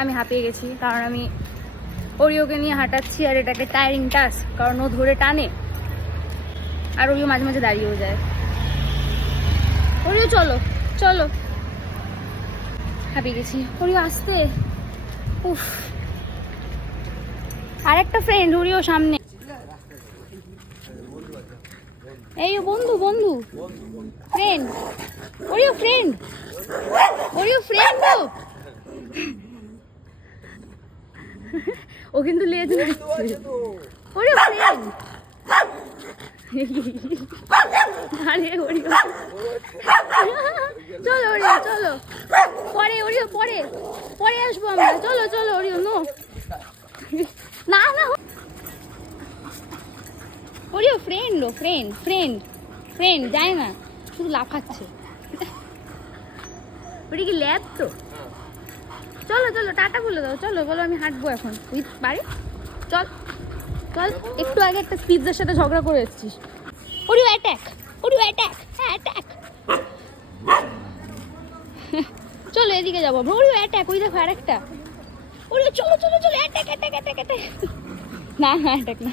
আমি হাঁপিয়ে গেছি, কারণ আমি ওরিওকে নিয়ে হাঁটাচ্ছি আর এটাকে টায়ারিং টাস্ক, কারণ ও ধরে টানে আর ওরিও মাঝে মাঝে দাঁড়িয়েও যায়। ওরিও চলো চলো, হাঁপিয়ে গেছি। ওরিও আসতে, উফ। আর একটা ফ্রেন্ড ওরিও সামনে, এই বন্ধু বন্ধু friend, Oreo friend, Oreo friend. ও কিন্তু লেজ নাড়ছে, ওরিও ফ্রেন্ড। আরে ওরিও চলো, ওরিও চলো, পরে ওরিও পরে পরে আসবো আমরা, চলো চলো ওরিও। নো না না, ওরিও ফ্রেন্ড, ও ফ্রেন্ড ফ্রেন্ড ফ্রেন্ড যায় না, শুধু লাফাচ্ছে। ওটা কি ল্যাব তো? চলো চলো টাটা বলে দাও, চলো বলো আমি হাঁটবো এখন উইথ বাড়ি। চল চল, একটু আগে একটা পিৎজার সাথে ঝগড়া করে এসেছিস। ওরিও অ্যাটাক, ওরিও অ্যাটাক, হ্যাঁ অ্যাটাক। চলো এদিকে যাবো আমরা। ওরিও অ্যাটাক, ওই দেখো আরেকটা। ওরিও চলো চলো চলো, অ্যাটাক অ্যাটাক অ্যাটাক অ্যাটাক। না না অ্যাটাক না।